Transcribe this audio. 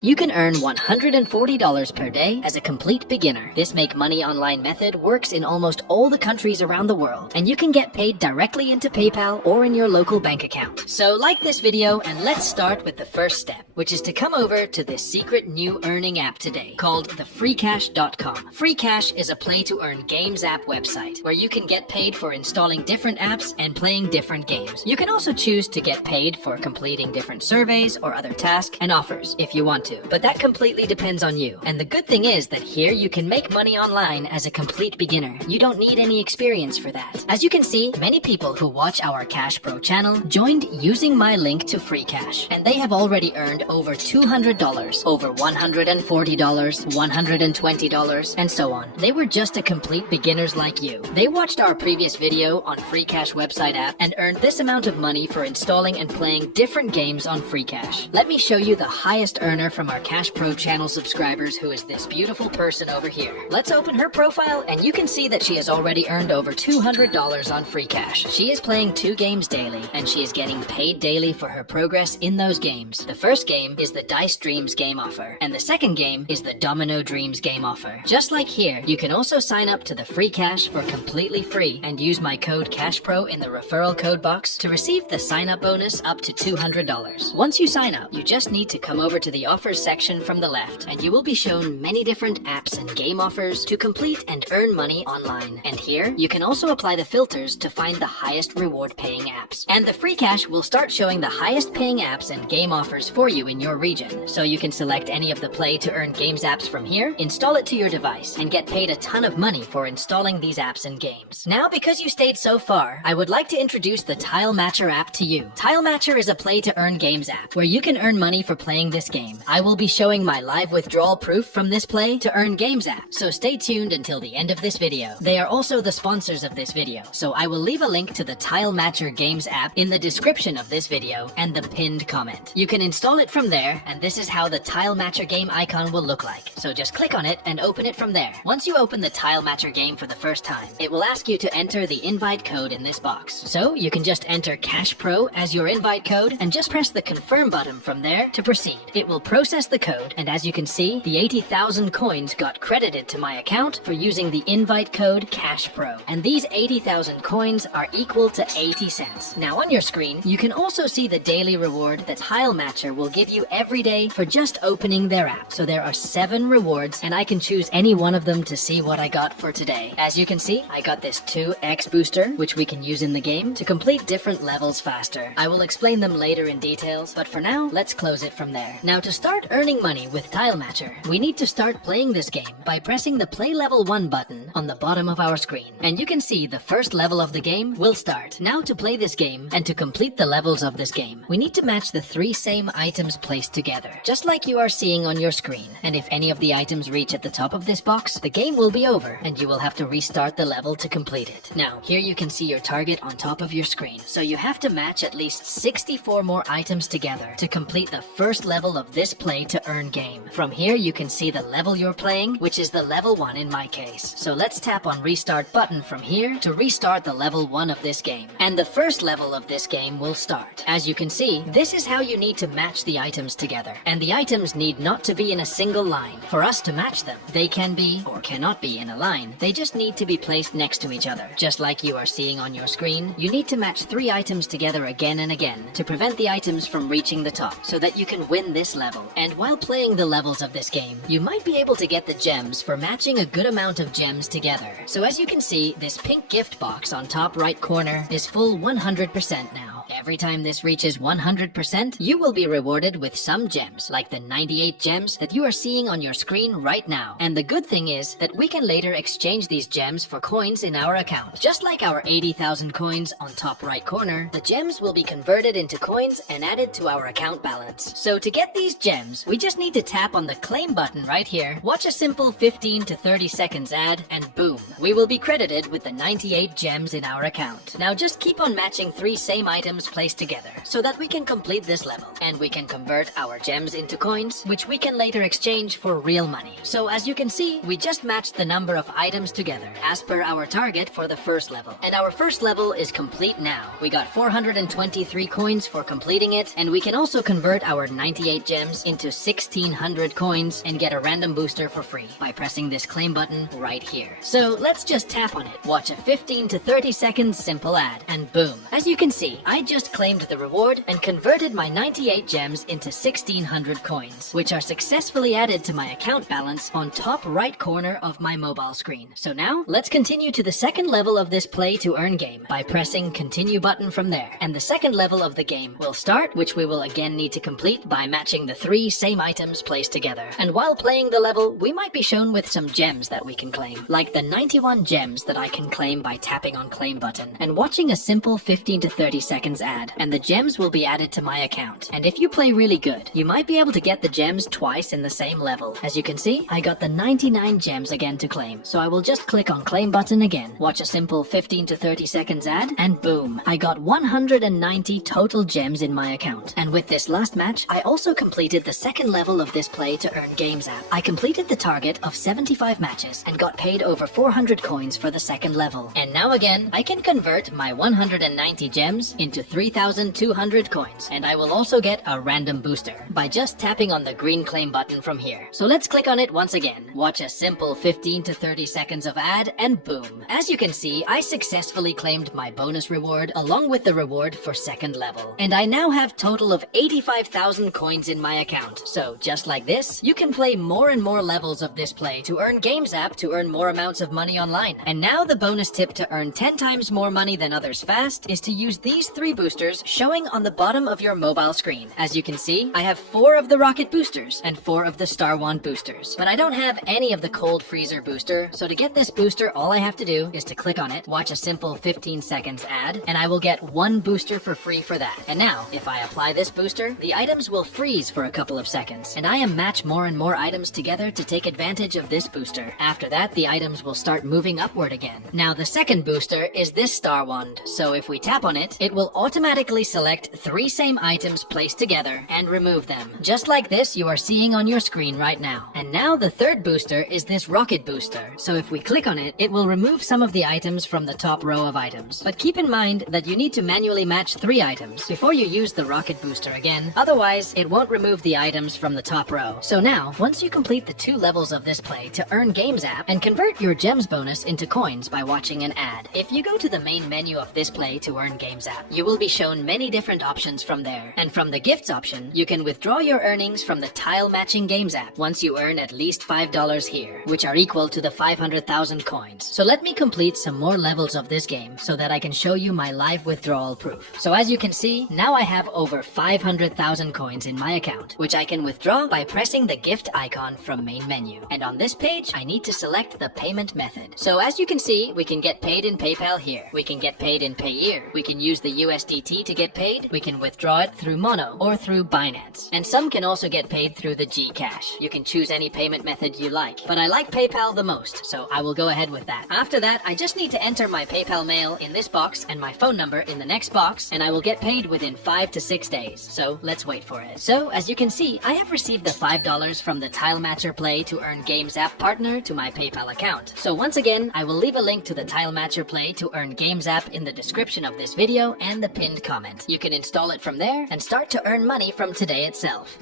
You can earn $140 per day as a complete beginner. This make money online method works in almost all the countries around the world, and you can get paid directly into PayPal or in your local bank account. So like this video and let's start with the first step, which is to come over to this secret new earning app today called the freecash.com. Freecash is a play to earn games app website where you can get paid for installing different apps and playing different games. You can also choose to get paid for completing different surveys or other tasks and offers if you want to, but that completely depends on you. And the good thing is that here you can make money online as a complete beginner. You don't need any experience for that. As you can see, many people who watch our CashPro channel joined using my link to Freecash, and they have already earned over $200, over $140, $120, and so on. They were just a complete beginners like you. They watched our previous video on Freecash website app and earned this amount of money for installing and playing different games on Freecash. Let me show you the highest earner from our CashPro channel subscribers, who is this beautiful person over here. Let's open her profile and you can see that she has already earned over $200 on Freecash. She is playing 2 games daily and she is getting paid daily for her progress in those games. The first game is the Dice Dreams game offer and the second game is the Domino Dreams game offer. Just like here, you can also sign up to the Freecash for completely free and use my code CashPro in the referral code box to receive the sign up bonus up to $200. Once you sign up, you just need to come over to the offers section from the left and you will be shown many different apps and game offers to complete and earn money online. And here you can also apply the filters to find the highest reward paying apps. And the Freecash will start showing the highest paying apps and game offers for you in your region. So you can select any of the play to earn games apps from here, install it to your device, and get paid a ton of money for installing these apps and games. Now, because you stayed so far, I would like to introduce the Tile Matcher app to you. Tile Matcher is a play to earn games app where you can earn money for playing this game. I will be showing my live withdrawal proof from this play to earn games app, so stay tuned until the end of this video. They are also the sponsors of this video, so I will leave a link to the Tile Matcher games app in the description of this video and the pinned comment. You can install it from there, and this is how the Tile Matcher game icon will look like. So just click on it and open it from there. Once you open the Tile Matcher game for the first time, it will ask you to enter the invite code in this box. So you can just enter CashPro as your invite code and just press the confirm button from there to proceed. It will process the code, and as you can see, the 80,000 coins got credited to my account for using the invite code CashPro, and these 80,000 coins are equal to 80 cents. Now on your screen, you can also see the daily reward that Tile Matcher will give you every day for just opening their app. So there are 7 rewards, and I can choose any one of them to see what I got for today. As you can see, I got this 2x booster, which we can use in the game to complete different levels faster. I will explain them later in details, but for now, let's close it from there. Now, to start earning money with Tile Matcher, we need to start playing this game by pressing the play level 1 button on the bottom of our screen, and you can see the first level of the game will start. Now, to play this game and to complete the levels of this game, we need to match the 3 same items placed together, just like you are seeing on your screen. And if any of the items reach at the top of this box, the game will be over and you will have to restart the level to complete it. Now, here you can see your target on top of your screen, so you have to match at least 64 more items together to complete the first level of this play to earn game. From here you can see the level you're playing, which is the level 1 in my case. So let's tap on restart button from here to restart the level 1 of this game, and the first level of this game will start. As you can see, this is how you need to match the items together, and the items need not to be in a single line for us to match them. They can be or cannot be in a line. They just need to be placed next to each other. Just like you are seeing on your screen, you need to match 3 items together again and again to prevent the items from reaching the top so that you can win this level. And while playing the levels of this game, you might be able to get the gems for matching a good amount of gems together. So as you can see, this pink gift box on top right corner is full 100% now. Every time this reaches 100%, you will be rewarded with some gems, like the 98 gems that you are seeing on your screen right now. And the good thing is that we can later exchange these gems for coins in our account. Just like our 80,000 coins on top right corner, the gems will be converted into coins and added to our account balance. So to get these gems, we just need to tap on the claim button right here, watch a simple 15 to 30 seconds ad, and boom, we will be credited with the 98 gems in our account. Now just keep on matching 3 same items items placed together so that we can complete this level, and we can convert our gems into coins, which we can later exchange for real money. So as you can see, we just matched the number of items together as per our target for the first level, and our first level is complete now. We got 423 coins for completing it, and we can also convert our 98 gems into 1600 coins and get a random booster for free by pressing this claim button right here. So let's just tap on it, watch a 15 to 30 seconds simple ad, and boom. As you can see, I just claimed the reward and converted my 98 gems into 1600 coins, which are successfully added to my account balance on top right corner of my mobile screen. So now let's continue to the second level of this play to earn game by pressing continue button from there, and the second level of the game will start, which we will again need to complete by matching the 3 same items placed together. And while playing the level, we might be shown with some gems that we can claim, like the 91 gems that I can claim by tapping on claim button and watching a simple 15 to 30 seconds ad, and the gems will be added to my account. And if you play really good, you might be able to get the gems twice in the same level. As you can see, I got the 99 gems again to claim, so I will just click on claim button again, watch a simple 15 to 30 seconds ad, and boom, I got 190 total gems in my account. And with this last match, I also completed the second level of this play to earn games app. I completed the target of 75 matches and got paid over 400 coins for the second level. And now again, I can convert my 190 gems into 3,200 coins, and I will also get a random booster by just tapping on the green claim button from here. So let's click on it once again, watch a simple 15 to 30 seconds of ad, and boom. As you can see, I successfully claimed my bonus reward along with the reward for second level, and I now have total of 85,000 coins in my account. So just like this, you can play more and more levels of this play to earn games app to earn more amounts of money online. And now the bonus tip to earn 10 times more money than others fast is to use these 3 boosters showing on the bottom of your mobile screen. As you can see, I have 4 of the rocket boosters and 4 of the star wand boosters, but I don't have any of the cold freezer booster. So to get this booster, all I have to do is to click on it, watch a simple 15 seconds ad, and I will get 1 booster for free for that. And now, if I apply this booster, the items will freeze for a couple of seconds, and I am match more and more items together to take advantage of this booster. After that, the items will start moving upward again. Now the second booster is this star wand, so if we tap on it, it will automatically select 3 same items placed together and remove them, just like this you are seeing on your screen right now. And now the third booster is this rocket booster, so if we click on it, it will remove some of the items from the top row of items. But keep in mind that you need to manually match 3 items before you use the rocket booster again, otherwise it won't remove the items from the top row. So now, once you complete the 2 levels of this play to earn games app and convert your gems bonus into coins by watching an ad, if you go to the main menu of this play to earn games app, you will be shown many different options from there. And from the gifts option, you can withdraw your earnings from the tile matching games app once you earn at least $5 here, which are equal to the 500,000 coins. So let me complete some more levels of this game so that I can show you my live withdrawal proof. So as you can see, now I have over 500,000 coins in my account, which I can withdraw by pressing the gift icon from main menu. And on this page, I need to select the payment method. So as you can see, we can get paid in PayPal here. We can get paid in Payeer. We can use the USDT to get paid. We can withdraw it through Mono or through Binance. And some can also get paid through the Gcash. You can choose any payment method you like, but I like PayPal the most, so I will go ahead with that. After that, I just need to enter my PayPal mail in this box and my phone number in the next box, and I will get paid within 5 to 6 days. So let's wait for it. So as you can see, I have received the $5 from the Tile Matcher Play to earn games app partner to my PayPal account. So once again, I will leave a link to the Tile Matcher Play to earn games app in the description of this video and the pinned comment. You can install it from there and start to earn money from today itself.